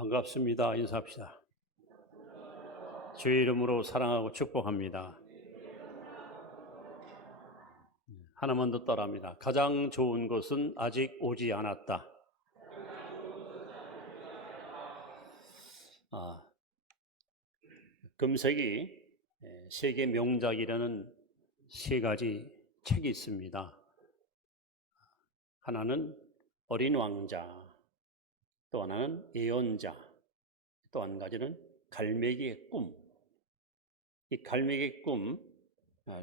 반갑습니다. 인사합시다. 주의 이름으로 사랑하고 축복합니다. 하나만 더 따라합니다. 가장 좋은 것은 아직 오지 않았다. 금색이 세계 명작이라는 세 가지 책이 있습니다. 하나는 어린 왕자, 또 하나는 예언자, 또 한 가지는 갈매기의 꿈. 이 갈매기의 꿈,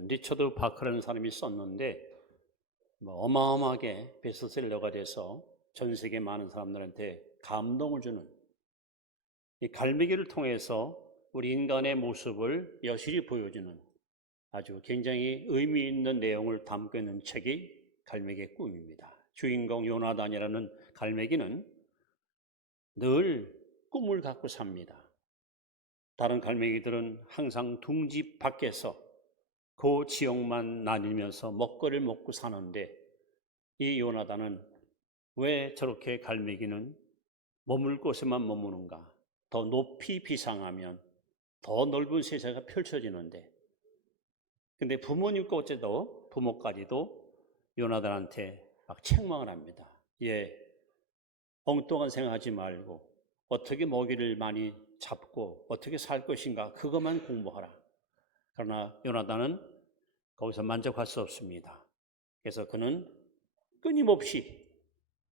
리처드 바크라는 사람이 썼는데 어마어마하게 베스트셀러가 돼서 전 세계 많은 사람들한테 감동을 주는, 이 갈매기를 통해서 우리 인간의 모습을 여실히 보여주는 아주 굉장히 의미 있는 내용을 담고 있는 책이 갈매기의 꿈입니다. 주인공 요나단이라는 갈매기는 늘 꿈을 갖고 삽니다. 다른 갈매기들은 항상 둥지 밖에서 그 지역만 다니면서 먹거리를 먹고 사는데, 이 요나단은 왜 저렇게 갈매기는 머물 곳에만 머무는가? 더 높이 비상하면 더 넓은 세상이 펼쳐지는데, 근데 부모님과 어째도 부모까지도 요나단한테 막 책망을 합니다. 얘 엉뚱한 생각하지 말고 어떻게 먹이를 많이 잡고 어떻게 살 것인가, 그것만 공부하라. 그러나 요나단은 거기서 만족할 수 없습니다. 그래서 그는 끊임없이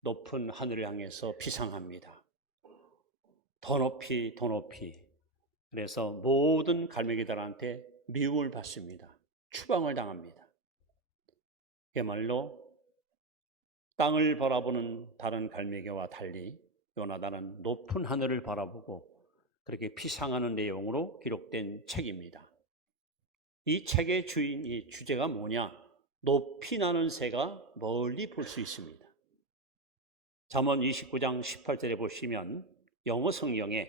높은 하늘을 향해서 비상합니다. 더 높이 더 높이. 그래서 모든 갈매기들한테 미움을 받습니다. 추방을 당합니다. 그야말로 땅을 바라보는 다른 갈매기와 달리 요나단은 높은 하늘을 바라보고 그렇게 비상하는 내용으로 기록된 책입니다. 이 책의 이 주제가 뭐냐? 높이 나는 새가 멀리 볼 수 있습니다. 잠언 29장 18절에 보시면 영어 성경에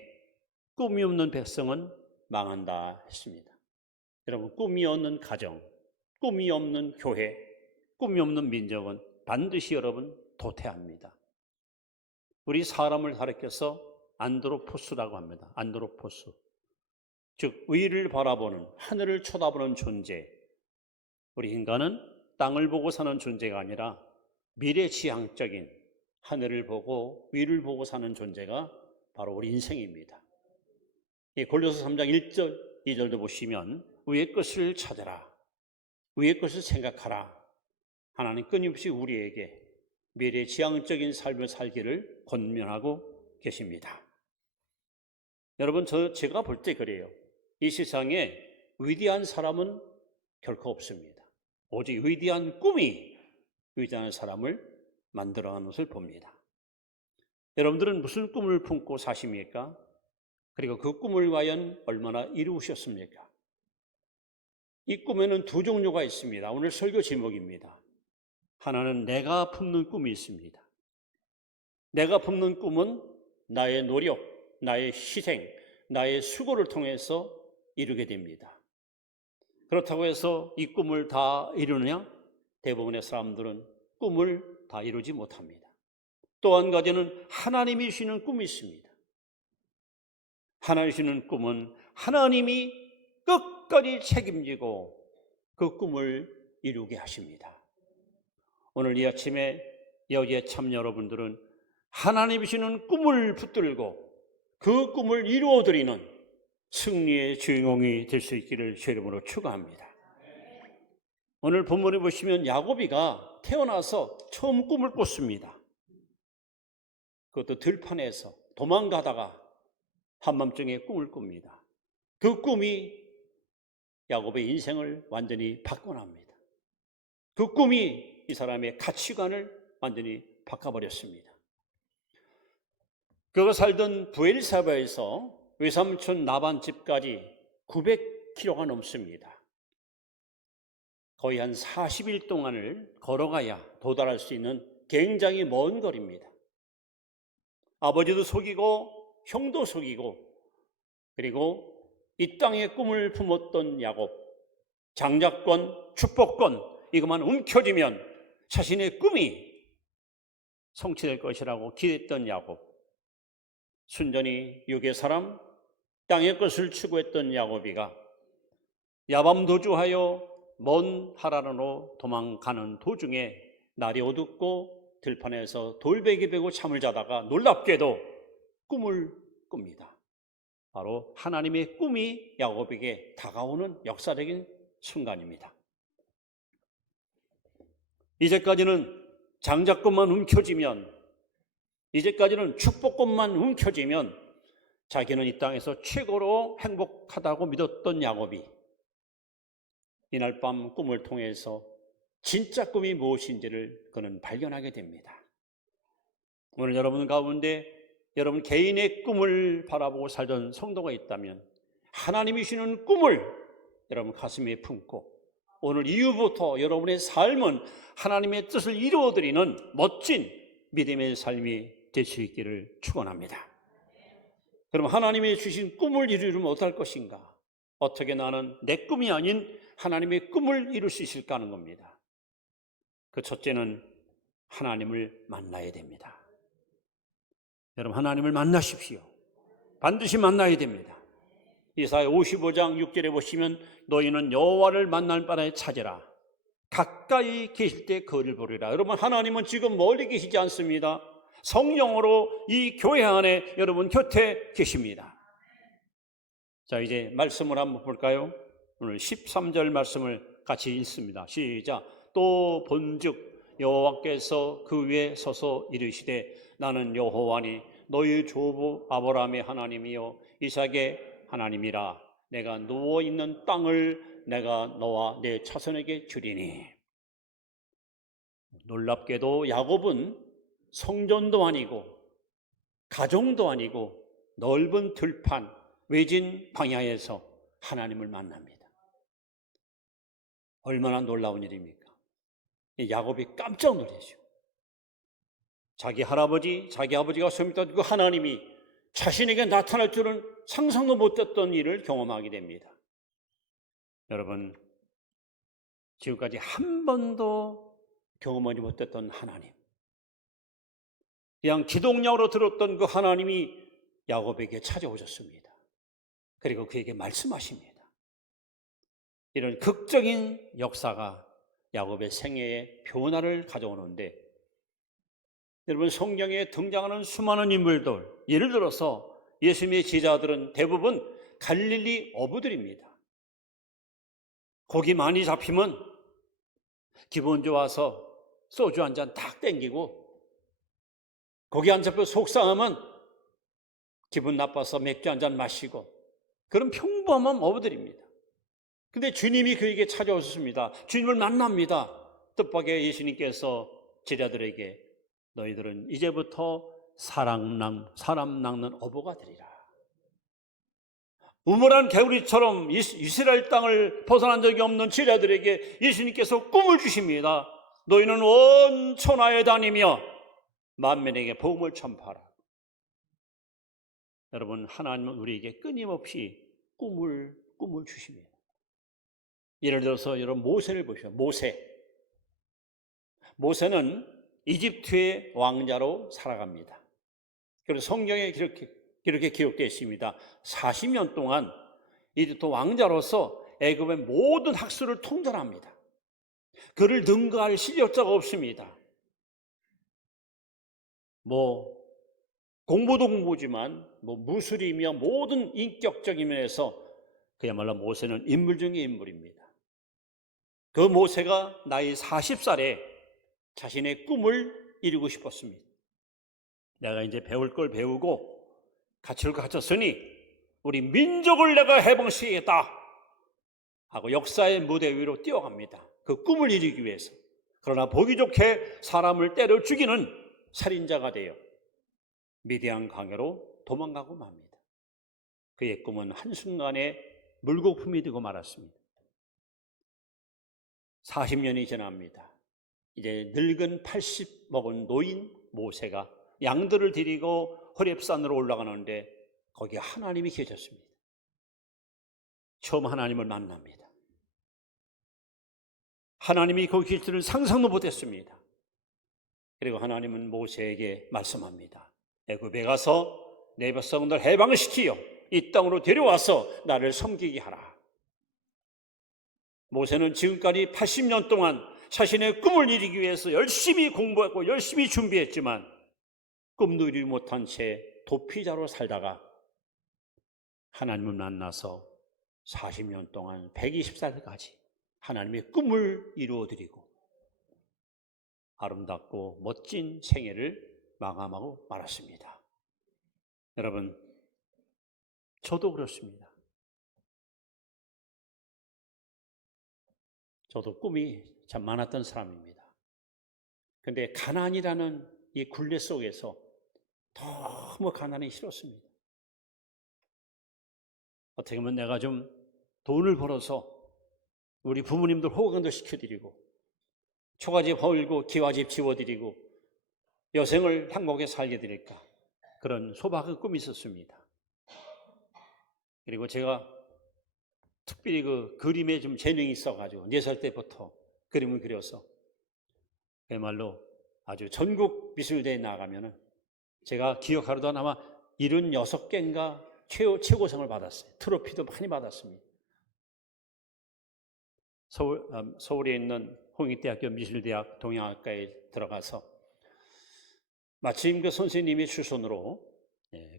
꿈이 없는 백성은 망한다 했습니다. 여러분, 꿈이 없는 가정, 꿈이 없는 교회, 꿈이 없는 민족은 반드시 여러분 도태합니다. 우리 사람을 가리켜서 안드로포스라고 합니다. 안드로포스. 즉 위를 바라보는, 하늘을 쳐다보는 존재. 우리 인간은 땅을 보고 사는 존재가 아니라 미래지향적인 하늘을 보고 위를 보고 사는 존재가 바로 우리 인생입니다. 골로새 3장 1절, 2절도 보시면 위의 것을 찾아라, 위의 것을 생각하라. 하나님 끊임없이 우리에게 미래지향적인 삶을 살기를 권면하고 계십니다. 여러분, 제가 볼 때 그래요. 이 세상에 위대한 사람은 결코 없습니다. 오직 위대한 꿈이 위대한 사람을 만들어가는 것을 봅니다. 여러분들은 무슨 꿈을 품고 사십니까? 그리고 그 꿈을 과연 얼마나 이루셨습니까? 이 꿈에는 두 종류가 있습니다. 오늘 설교 제목입니다. 하나는 내가 품는 꿈이 있습니다. 내가 품는 꿈은 나의 노력, 나의 희생, 나의 수고를 통해서 이루게 됩니다. 그렇다고 해서 이 꿈을 다 이루느냐? 대부분의 사람들은 꿈을 다 이루지 못합니다. 또 한 가지는 하나님이 주시는 꿈이 있습니다. 하나님이 주시는 꿈은 하나님이 끝까지 책임지고 그 꿈을 이루게 하십니다. 오늘 이 아침에 여기에 참여 여러분들은 하나님이 주시는 꿈을 붙들고 그 꿈을 이루어드리는 승리의 주인공이 될 수 있기를 주의 이름으로 축원합니다. 오늘 본문에 보시면 야곱이가 태어나서 처음 꿈을 꿨습니다. 그것도 들판에서 도망가다가 한밤중에 꿈을 꿉니다. 그 꿈이 야곱의 인생을 완전히 바꿔납니다. 그 꿈이 이 사람의 가치관을 완전히 바꿔버렸습니다. 그가 살던 브엘사바에서 외삼촌 라반 집까지 900km가 넘습니다. 거의 한 40일 동안을 걸어가야 도달할 수 있는 굉장히 먼 거리입니다. 아버지도 속이고 형도 속이고, 그리고 이 땅의 꿈을 품었던 야곱, 장자권, 축복권 이것만 움켜쥐면 자신의 꿈이 성취될 것이라고 기대했던 야곱. 순전히 육의 사람, 땅의 것을 추구했던 야곱이가 야밤도주하여 먼 하란으로 도망가는 도중에 날이 어둡고 들판에서 돌베개 베고 잠을 자다가 놀랍게도 꿈을 꿉니다. 바로 하나님의 꿈이 야곱에게 다가오는 역사적인 순간입니다. 이제까지는 장자권만 움켜쥐면, 이제까지는 축복권만 움켜쥐면 자기는 이 땅에서 최고로 행복하다고 믿었던 야곱이 이날 밤 꿈을 통해서 진짜 꿈이 무엇인지를 그는 발견하게 됩니다. 오늘 여러분 가운데 여러분 개인의 꿈을 바라보고 살던 성도가 있다면 하나님이 주시는 꿈을 여러분 가슴에 품고 오늘 이후부터 여러분의 삶은 하나님의 뜻을 이루어드리는 멋진 믿음의 삶이 될 수 있기를 축원합니다. 그럼 하나님이 주신 꿈을 이루려면 어떨 것인가? 어떻게 나는 내 꿈이 아닌 하나님의 꿈을 이룰 수 있을까 하는 겁니다. 그 첫째는 하나님을 만나야 됩니다. 여러분 하나님을 만나십시오. 반드시 만나야 됩니다. 이사야 55장 6절에 보시면 너희는 여호와를 만날 바에 찾으라. 가까이 계실 때 그를 보리라. 여러분 하나님은 지금 멀리 계시지 않습니다. 성령으로 이 교회 안에 여러분 곁에 계십니다. 자, 이제 말씀을 한번 볼까요? 오늘 13절 말씀을 같이 읽습니다. 시작. 또 본즉 여호와께서 그 위에 서서 이르시되 나는 여호와니 너희 조부 아브라함의 하나님이요 이삭의 하나님이라. 내가 누워 있는 땅을 내가 너와 내 자손에게 주리니. 놀랍게도 야곱은 성전도 아니고 가정도 아니고 넓은 들판 외진 방야에서 하나님을 만납니다. 얼마나 놀라운 일입니까? 야곱이 깜짝 놀라죠. 자기 할아버지, 자기 아버지가 섬기던 그 하나님이 자신에게 나타날 줄은 상상도 못했던 일을 경험하게 됩니다. 여러분, 지금까지 한 번도 경험하지 못했던 하나님, 그냥 기동력으로 들었던 그 하나님이 야곱에게 찾아오셨습니다. 그리고 그에게 말씀하십니다. 이런 극적인 역사가 야곱의 생애에 변화를 가져오는데, 여러분 성경에 등장하는 수많은 인물들, 예를 들어서 예수님의 제자들은 대부분 갈릴리 어부들입니다. 고기 많이 잡히면 기분 좋아서 소주 한 잔 탁 땡기고, 고기 안 잡혀 속상하면 기분 나빠서 맥주 한 잔 마시고, 그런 평범한 어부들입니다. 근데 주님이 그에게 찾아오셨습니다. 주님을 만납니다. 뜻밖의 예수님께서 제자들에게 너희들은 이제부터 사람 낚는 어부가 되리라. 우물한 개구리처럼 이스라엘 땅을 벗어난 적이 없는 제자들에게 예수님께서 꿈을 주십니다. 너희는 온 천하에 다니며 만민에게 복음을 전파하라. 여러분 하나님은 우리에게 끊임없이 꿈을 주십니다. 예를 들어서 여러분 모세를 보시죠. 모세는 이집트의 왕자로 살아갑니다. 그래서 성경에 이렇게 기록되어 있습니다. 40년 동안 이집트 왕자로서 애굽의 모든 학술을 통달합니다. 그를 능가할 실력자가 없습니다. 공부도 공부지만 무술이며 모든 인격적인 면에서 그야말로 모세는 인물 중의 인물입니다. 그 모세가 나이 40살에 자신의 꿈을 이루고 싶었습니다. 내가 이제 배울 걸 배우고 갖출 걸 갖췄으니 우리 민족을 내가 해방시키겠다 하고 역사의 무대 위로 뛰어갑니다. 그 꿈을 이루기 위해서. 그러나 보기 좋게 사람을 때려 죽이는 살인자가 되어 미디안 강으로 도망가고 맙니다. 그의 꿈은 한순간에 물거품이 되고 말았습니다. 40년이 지납니다. 이제 늙은 80 먹은 노인 모세가 양들을 데리고 호렙산으로 올라가는데 거기에 하나님이 계셨습니다. 처음 하나님을 만납니다. 하나님이 거기 계실 줄은 상상도 못했습니다. 그리고 하나님은 모세에게 말씀합니다. 애굽에 가서 내 백성들 해방을 시키어 이 땅으로 데려와서 나를 섬기게 하라. 모세는 지금까지 80년 동안 자신의 꿈을 이루기 위해서 열심히 공부했고 열심히 준비했지만 꿈도 이루지 못한 채 도피자로 살다가 하나님을 만나서 40년 동안 120살까지 하나님의 꿈을 이루어드리고 아름답고 멋진 생애를 마감하고 말았습니다. 여러분, 저도 그렇습니다. 저도 꿈이 참 많았던 사람입니다. 그런데 가난이라는 이 굴레 속에서 너무 가난이 싫었습니다. 어떻게 보면 내가 좀 돈을 벌어서 우리 부모님들 호강도 시켜드리고 초가집 헐고 기와집 지워드리고 여생을 행복하게 살게 드릴까, 그런 소박한 꿈이 있었습니다. 그리고 제가 특별히 그 그림에 좀 재능이 있어가지고 4살 때부터 그림을 그려서 그야말로 아주 전국 미술대회에 나가면은 제가 기억하려던 아마 76개인가 최고상을 받았어요. 트로피도 많이 받았습니다. 서울에 있는 홍익대학교 미술대학 동양학과에 들어가서 마침 그 선생님의 추천으로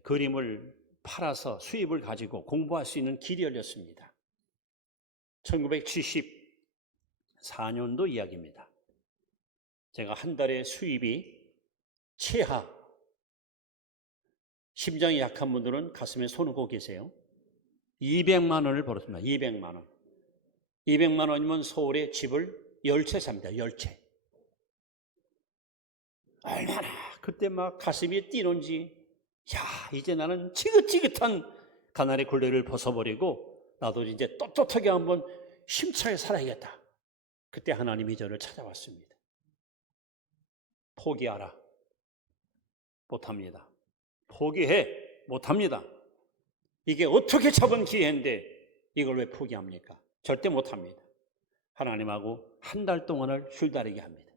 그림을 팔아서 수입을 가지고 공부할 수 있는 길이 열렸습니다. 1974년도 이야기입니다. 제가 한 달에 수입이 최하, 심장이 약한 분들은 가슴에 손을 얹고 계세요. 200만 원을 벌었습니다. 200만 원. 200만 원이면 서울에 집을 10채 삽니다. 10채. 얼마나 그때 막 가슴이 뛰는지, 야, 이제 나는 지긋지긋한 가난의 굴레를 벗어버리고 나도 이제 떳떳하게 한번 힘차게 살아야겠다. 그때 하나님이 저를 찾아왔습니다. 포기하라. 못합니다. 포기해. 못합니다. 이게 어떻게 잡은 기회인데 이걸 왜 포기합니까? 절대 못합니다. 하나님하고 한 달 동안을 줄다리게 합니다.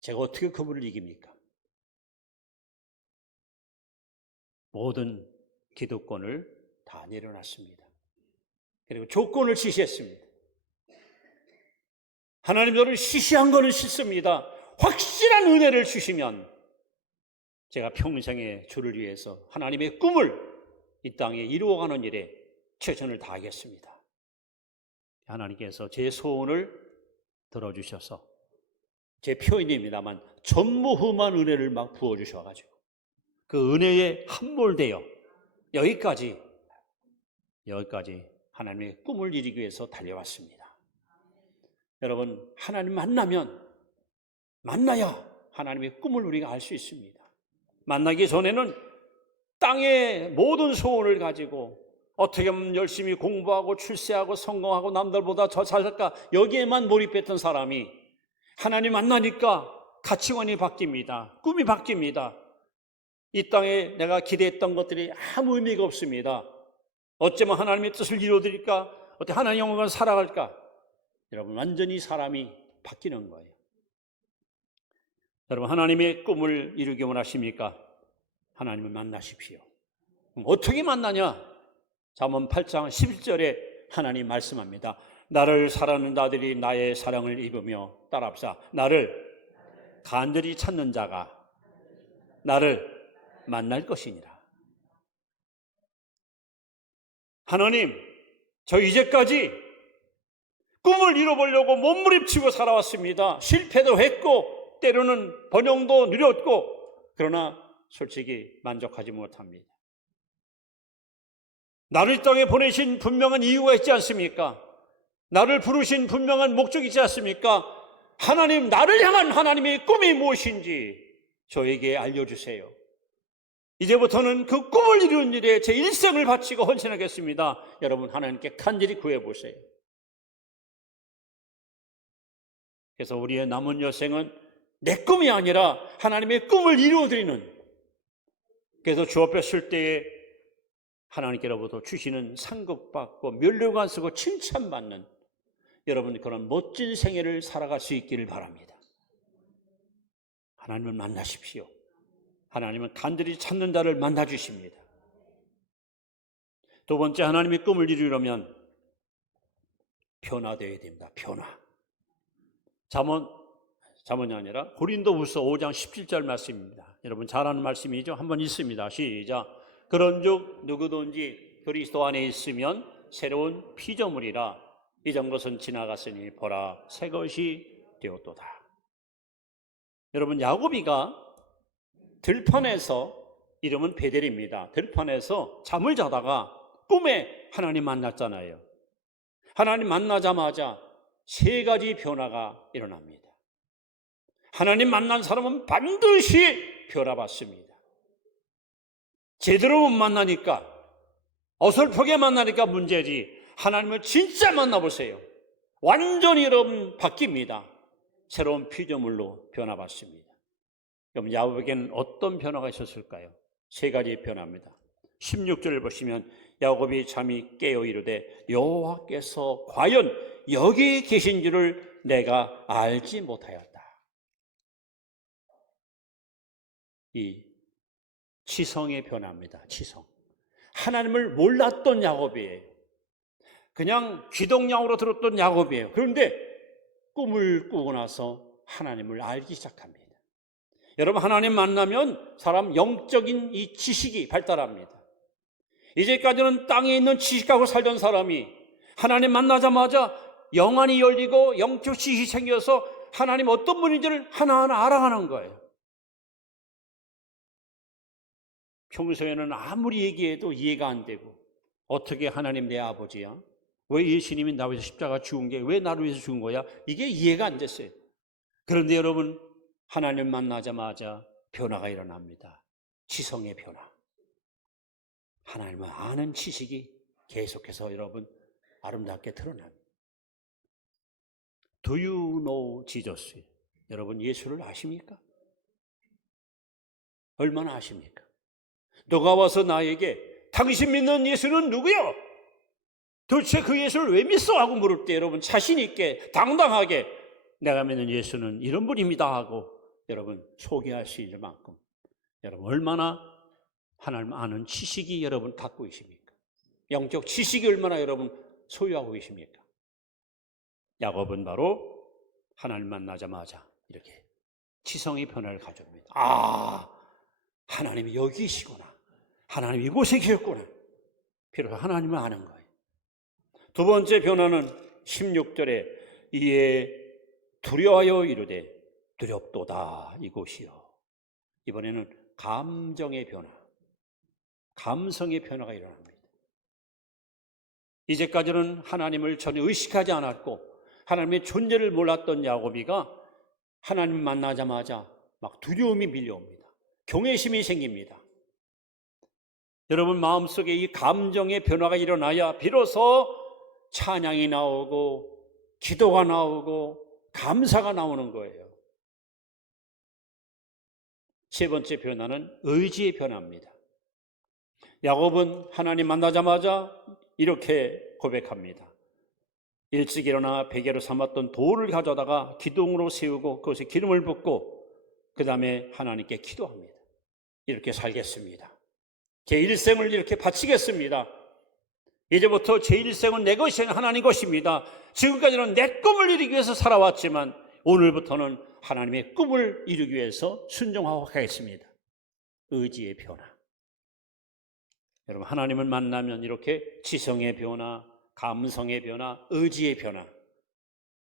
제가 어떻게 그분을 이깁니까? 모든 기득권을 다 내려놨습니다. 그리고 조건을 지시했습니다. 하나님, 저를 시시한 거는 싫습니다. 확실한 은혜를 주시면 제가 평생의 주를 위해서 하나님의 꿈을 이 땅에 이루어가는 일에 최선을 다하겠습니다. 하나님께서 제 소원을 들어주셔서, 제 표현입니다만 전무후무한 은혜를 막 부어주셔가지고 그 은혜에 함몰되어 여기까지 하나님의 꿈을 이루기 위해서 달려왔습니다. 여러분, 하나님 만나야 하나님의 꿈을 우리가 알 수 있습니다. 만나기 전에는 땅의 모든 소원을 가지고 어떻게 하면 열심히 공부하고 출세하고 성공하고 남들보다 더 잘 살까, 여기에만 몰입했던 사람이 하나님 만나니까 가치관이 바뀝니다. 꿈이 바뀝니다. 이 땅에 내가 기대했던 것들이 아무 의미가 없습니다. 어쩌면 하나님의 뜻을 이루어드릴까? 어떻게 하나님의 영광을 살아갈까? 여러분, 완전히 사람이 바뀌는 거예요. 여러분, 하나님의 꿈을 이루기 원하십니까? 하나님을 만나십시오. 그럼 어떻게 만나냐? 잠언 8장 11절에 하나님 말씀합니다. 나를 사랑하는 자들이 나의 사랑을 입으며 따랍사. 나를 간절히 찾는 자가 나를 만날 것이니라. 하나님, 저 이제까지 꿈을 이뤄보려고 몸부림치고 살아왔습니다. 실패도 했고 때로는 번영도 누렸고, 그러나 솔직히 만족하지 못합니다. 나를 이 땅에 보내신 분명한 이유가 있지 않습니까? 나를 부르신 분명한 목적이 있지 않습니까? 하나님, 나를 향한 하나님의 꿈이 무엇인지 저에게 알려주세요. 이제부터는 그 꿈을 이루는 일에 제 일생을 바치고 헌신하겠습니다. 여러분, 하나님께 간절히 구해보세요. 그래서 우리의 남은 여생은 내 꿈이 아니라 하나님의 꿈을 이루어드리는, 그래서 주 앞에 설 때에 하나님께로부터 주시는 상급받고 면류관 쓰고 칭찬받는 여러분, 그런 멋진 생애를 살아갈 수 있기를 바랍니다. 하나님을 만나십시오. 하나님은 간절히 찾는 자를 만나 주십니다. 두 번째, 하나님의 꿈을 이루려면 변화되어야 됩니다. 변화. 잠언이 아니라 고린도후서 5장 17절 말씀입니다. 여러분 잘 아는 말씀이죠? 한번 읽습니다. 시작. 그런즉 누구든지 그리스도 안에 있으면 새로운 피조물이라 이전 것은 지나갔으니 보라 새 것이 되었도다. 여러분 야고비가 들판에서, 이름은 베델입니다. 들판에서 잠을 자다가 꿈에 하나님 만났잖아요. 하나님 만나자마자 세 가지 변화가 일어납니다. 하나님 만난 사람은 반드시 변화받습니다. 제대로 못 만나니까, 어설프게 만나니까 문제지, 하나님을 진짜 만나보세요. 완전히 여러분 바뀝니다. 새로운 피조물로 변화받습니다. 그럼 야곱에게는 어떤 변화가 있었을까요? 세 가지 변화입니다. 16절을 보시면 야곱이 잠이 깨어 이르되 여호와께서 과연 여기 계신 줄을 내가 알지 못하였다. 이 지성의 변화입니다. 지성. 하나님을 몰랐던 야곱이에요. 그냥 귀동냥으로 들었던 야곱이에요. 그런데 꿈을 꾸고 나서 하나님을 알기 시작합니다. 여러분 하나님 만나면 사람 영적인 이 지식이 발달합니다. 이제까지는 땅에 있는 지식하고 살던 사람이 하나님 만나자마자 영안이 열리고 영적 지식이 생겨서 하나님 어떤 분인지를 하나하나 알아가는 거예요. 평소에는 아무리 얘기해도 이해가 안 되고, 어떻게 하나님 내 아버지야? 왜 예수님이 나 위해서 십자가 죽은 게 왜 나를 위해서 죽은 거야? 이게 이해가 안 됐어요. 그런데 여러분 하나님 만나자마자 변화가 일어납니다. 지성의 변화. 하나님을 아는 지식이 계속해서 여러분 아름답게 드러납니다. Do you know Jesus? 여러분 예수를 아십니까? 얼마나 아십니까? 너가 와서 나에게 당신 믿는 예수는 누구요? 도대체 그 예수를 왜 믿어? 하고 물을 때 여러분 자신 있게 당당하게 내가 믿는 예수는 이런 분입니다 하고 여러분 소개할 수 있을 만큼 여러분 얼마나 하나님 아는 지식이 여러분 갖고 계십니까? 영적 지식이 얼마나 여러분 소유하고 계십니까? 야곱은 바로 하나님 만나자마자 이렇게 지성의 변화를 가져옵니다. 아, 하나님이 여기 계시구나. 하나님이 이곳에 계셨구나. 비로소 하나님을 아는 거예요. 두 번째 변화는 16절에 이에 두려워하여 이르되 두렵도다 이곳이요. 이번에는 감정의 변화, 감성의 변화가 일어납니다. 이제까지는 하나님을 전혀 의식하지 않았고 하나님의 존재를 몰랐던 야곱이가 하나님 만나자마자 막 두려움이 밀려옵니다. 경외심이 생깁니다. 여러분 마음속에 이 감정의 변화가 일어나야 비로소 찬양이 나오고 기도가 나오고 감사가 나오는 거예요. 세 번째 변화는 의지의 변화입니다. 야곱은 하나님 만나자마자 이렇게 고백합니다. 일찍 일어나 베개로 삼았던 돌을 가져다가 기둥으로 세우고 그것에 기름을 붓고 그 다음에 하나님께 기도합니다. 이렇게 살겠습니다. 제 일생을 이렇게 바치겠습니다. 이제부터 제 일생은 내 것이 아닌 하나님 것입니다. 지금까지는 내 꿈을 이루기 위해서 살아왔지만 오늘부터는 하나님의 꿈을 이루기 위해서 순종하고 가겠습니다. 의지의 변화. 여러분 하나님을 만나면 이렇게 지성의 변화, 감성의 변화, 의지의 변화,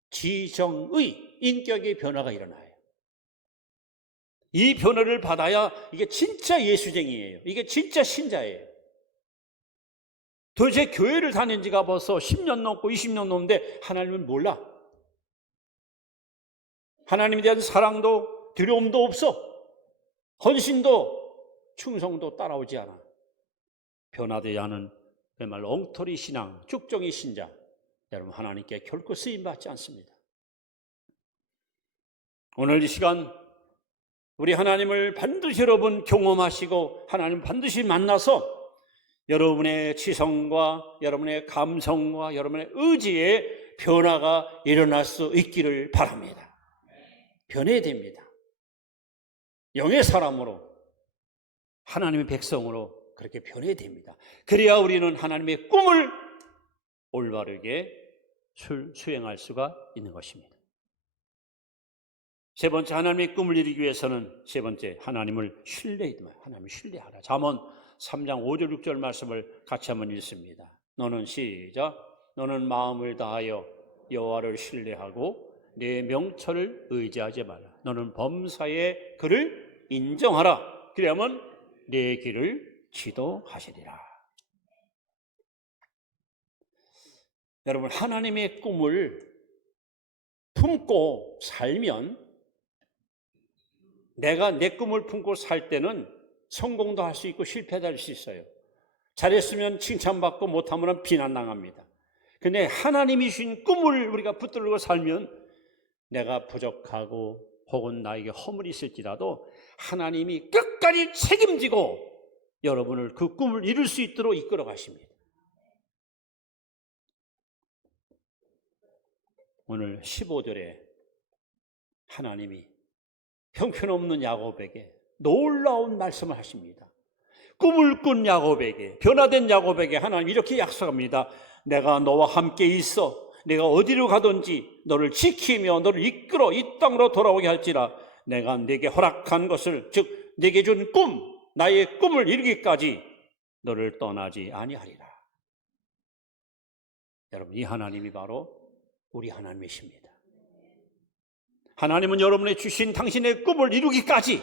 지정의 인격의 변화가 일어나요. 이 변화를 받아야 이게 진짜 예수쟁이에요. 이게 진짜 신자예요. 도대체 교회를 다닌 지가 벌써 10년 넘고 20년 넘는데 하나님을 몰라. 하나님에 대한 사랑도 두려움도 없어. 헌신도 충성도 따라오지 않아. 변화되지 않은 그야말로 엉터리 신앙, 쭉정이 신자. 여러분 하나님께 결코 쓰임받지 않습니다. 오늘 이 시간 우리 하나님을 반드시 여러분 경험하시고 하나님 반드시 만나서 여러분의 지성과 여러분의 감성과 여러분의 의지에 변화가 일어날 수 있기를 바랍니다. 변해야 됩니다. 영의 사람으로 하나님의 백성으로 그렇게 변해야 됩니다. 그래야 우리는 하나님의 꿈을 올바르게 수행할 수가 있는 것입니다. 세 번째, 하나님의 꿈을 이루기 위해서는 세 번째, 하나님을 신뢰해야 됩니다. 하나님을 신뢰하라. 잠언 3장 5절 6절 말씀을 같이 한번 읽습니다. 너는 시작. 너는 마음을 다하여 여호와를 신뢰하고 내 명철을 의지하지 말라. 너는 범사에 그를 인정하라. 그러면 내 길을 지도하시리라. 여러분, 하나님의 꿈을 품고 살면, 내가 내 꿈을 품고 살 때는 성공도 할 수 있고 실패도 할 수 있어요. 잘했으면 칭찬받고 못하면 비난당합니다. 근데 하나님이 주신 꿈을 우리가 붙들고 살면 내가 부족하고 혹은 나에게 허물이 있을지라도 하나님이 끝까지 책임지고 여러분을 그 꿈을 이룰 수 있도록 이끌어 가십니다. 오늘 15절에 하나님이 형편없는 야곱에게 놀라운 말씀을 하십니다. 꿈을 꾼 야곱에게, 변화된 야곱에게 하나님 이렇게 약속합니다. 내가 너와 함께 있어. 내가 어디로 가든지 너를 지키며 너를 이끌어 이 땅으로 돌아오게 할지라. 내가 네게 허락한 것을, 즉 네게 준 꿈, 나의 꿈을 이루기까지 너를 떠나지 아니하리라. 여러분, 이 하나님이 바로 우리 하나님이십니다. 하나님은 여러분의 주신 당신의 꿈을 이루기까지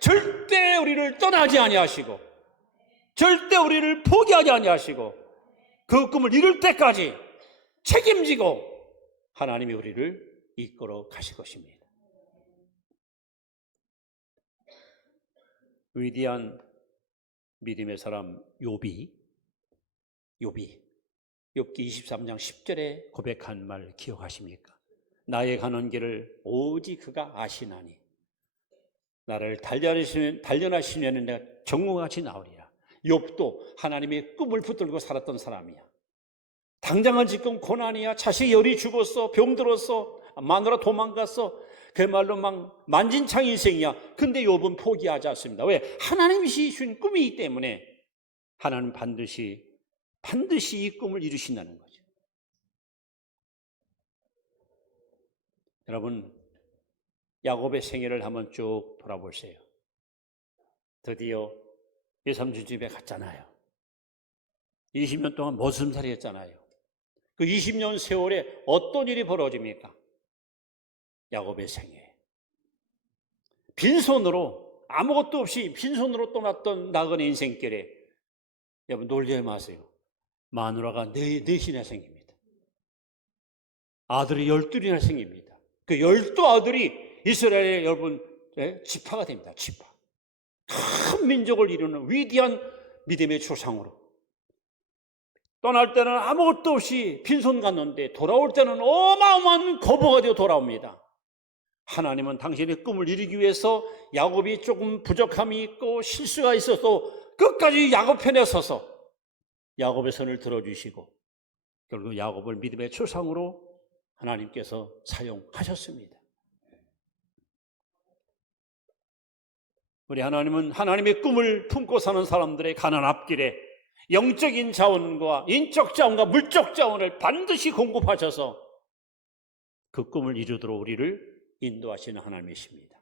절대 우리를 떠나지 아니하시고 절대 우리를 포기하지 아니하시고 그 꿈을 이룰 때까지 책임지고 하나님이 우리를 이끌어 가실 것입니다. 위대한 믿음의 사람 욥기 23장 10절에 고백한 말 기억하십니까? 나의 가는 길을 오직 그가 아시나니 나를 단련하시면 내가 정금같이 나오리라. 욥도 하나님의 꿈을 붙들고 살았던 사람이야. 당장은 지금 고난이야. 자식 열이 죽었어. 병들었어. 마누라 도망갔어. 그야말로 막 만진창 인생이야. 근데 욥은 포기하지 않습니다. 왜? 하나님이 주신 꿈이기 때문에 하나님 반드시 이 꿈을 이루신다는 거죠. 여러분, 야곱의 생애를 한번 쭉 돌아보세요. 드디어 외삼촌 집에 갔잖아요. 20년 동안 머슴살이 했잖아요. 그 20년 세월에 어떤 일이 벌어집니까? 야곱의 생애. 빈손으로, 아무것도 없이 빈손으로 떠났던 나그네 인생길에 여러분 놀지 마세요. 마누라가 넷이나 생깁니다. 아들이 12이나 생깁니다. 그 12아들이 이스라엘의 여러분 지파가 됩니다. 지파. 큰 민족을 이루는 위대한 믿음의 조상으로. 떠날 때는 아무것도 없이 빈손 갔는데 돌아올 때는 어마어마한 거부가 되어 돌아옵니다. 하나님은 당신의 꿈을 이루기 위해서 야곱이 조금 부족함이 있고 실수가 있어서 끝까지 야곱 편에 서서 야곱의 손을 들어주시고 결국 야곱을 믿음의 조상으로 하나님께서 사용하셨습니다. 우리 하나님은 하나님의 꿈을 품고 사는 사람들의 가난 앞길에 영적인 자원과 인적 자원과 물적 자원을 반드시 공급하셔서 그 꿈을 이루도록 우리를 인도하시는 하나님이십니다.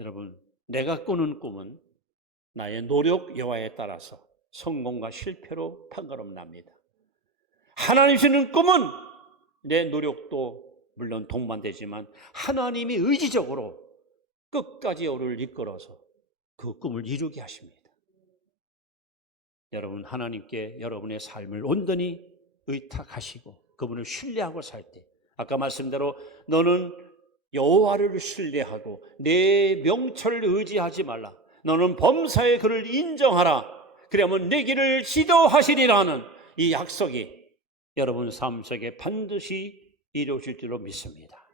여러분, 내가 꾸는 꿈은 나의 노력 여하에 따라서 성공과 실패로 판가름납니다. 하나님 주시는 꿈은 내 노력도 물론 동반되지만 하나님이 의지적으로 끝까지 우리를 이끌어서 그 꿈을 이루게 하십니다. 여러분, 하나님께 여러분의 삶을 온전히 의탁하시고 그분을 신뢰하고 살 때 아까 말씀대로 너는 여호와를 신뢰하고 내 명철을 의지하지 말라. 너는 범사에 그를 인정하라. 그러면 내 길을 지도하시리라는 이 약속이 여러분 삶 속에 반드시 이루어질 줄로 믿습니다.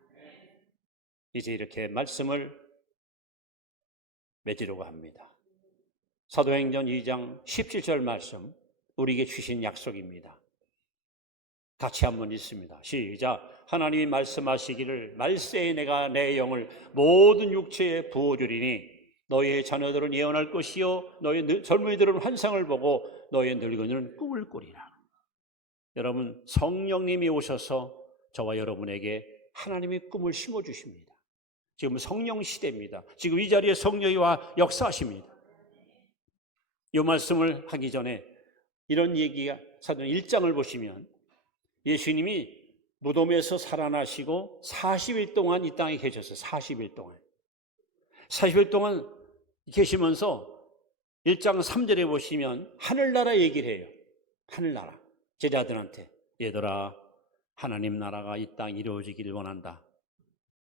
이제 이렇게 말씀을 맺으려고 합니다. 사도행전 2장 17절 말씀 우리에게 주신 약속입니다. 같이 한번 읽습니다. 시작. 하나님이 말씀하시기를 말세에 내가 내 영을 모든 육체에 부어주리니 너의 자녀들은 예언할 것이요 너의 젊은이들은 환상을 보고 너의 늙은이는 꿈을 꾸리라. 여러분, 성령님이 오셔서 저와 여러분에게 하나님의 꿈을 심어주십니다. 지금 성령 시대입니다. 지금 이 자리에 성령이 와 역사하십니다. 이 말씀을 하기 전에 이런 얘기가 사도행 1장을 보시면 예수님이 무덤에서 살아나시고 40일 동안 이 땅에 계셨어요. 40일 동안. 40일 동안 계시면서 1장 3절에 보시면 하늘나라 얘기를 해요. 하늘나라. 제자들한테 얘들아 하나님 나라가 이 땅 이루어지기를 원한다.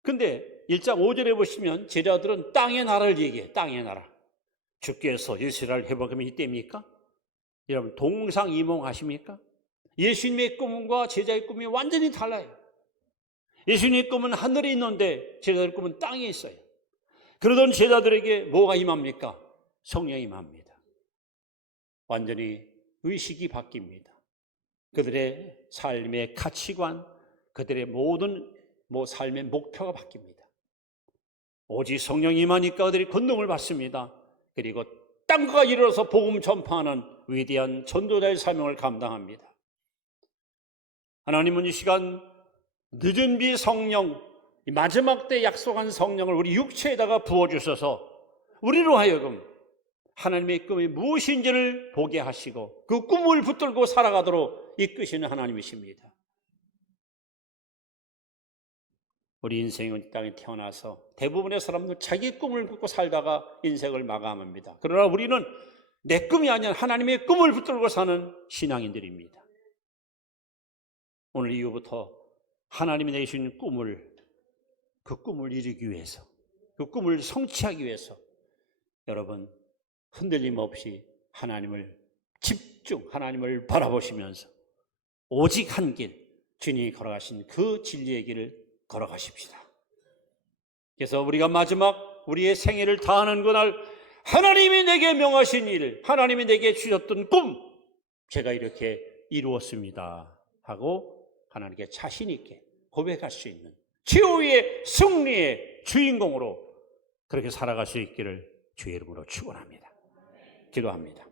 근데 1장 5절에 보시면 제자들은 땅의 나라를 얘기해요. 땅의 나라. 주께서 이스라엘 회복하면 이때입니까? 여러분 동상이몽하십니까? 예수님의 꿈과 제자의 꿈이 완전히 달라요. 예수님의 꿈은 하늘에 있는데 제자의 꿈은 땅에 있어요. 그러던 제자들에게 뭐가 임합니까? 성령이 임합니다. 완전히 의식이 바뀝니다. 그들의 삶의 가치관, 그들의 모든 삶의 목표가 바뀝니다. 오직 성령이 임하니까 그들이 권능을 받습니다. 그리고 땅과 이르러서 복음 전파하는 위대한 전도자의 사명을 감당합니다. 하나님은 이 시간 늦은 비 성령, 마지막 때 약속한 성령을 우리 육체에다가 부어주셔서 우리로 하여금 하나님의 꿈이 무엇인지를 보게 하시고 그 꿈을 붙들고 살아가도록 이끄시는 하나님이십니다. 우리 인생은 이 땅에 태어나서 대부분의 사람들은 자기 꿈을 붙고 살다가 인생을 마감합니다. 그러나 우리는 내 꿈이 아니라 하나님의 꿈을 붙들고 사는 신앙인들입니다. 오늘 이후부터 하나님이 내주신 꿈을, 그 꿈을 이루기 위해서, 그 꿈을 성취하기 위해서 여러분 흔들림 없이 하나님을 하나님을 바라보시면서 오직 한 길, 주님이 걸어가신 그 진리의 길을 걸어가십시다. 그래서 우리가 마지막 우리의 생애를 다하는 그날 하나님이 내게 명하신 일, 하나님이 내게 주셨던 꿈, 제가 이렇게 이루었습니다 하고 하나님께 자신 있게 고백할 수 있는 최후의 승리의 주인공으로 그렇게 살아갈 수 있기를 주의 이름으로 축원합니다. 기도합니다.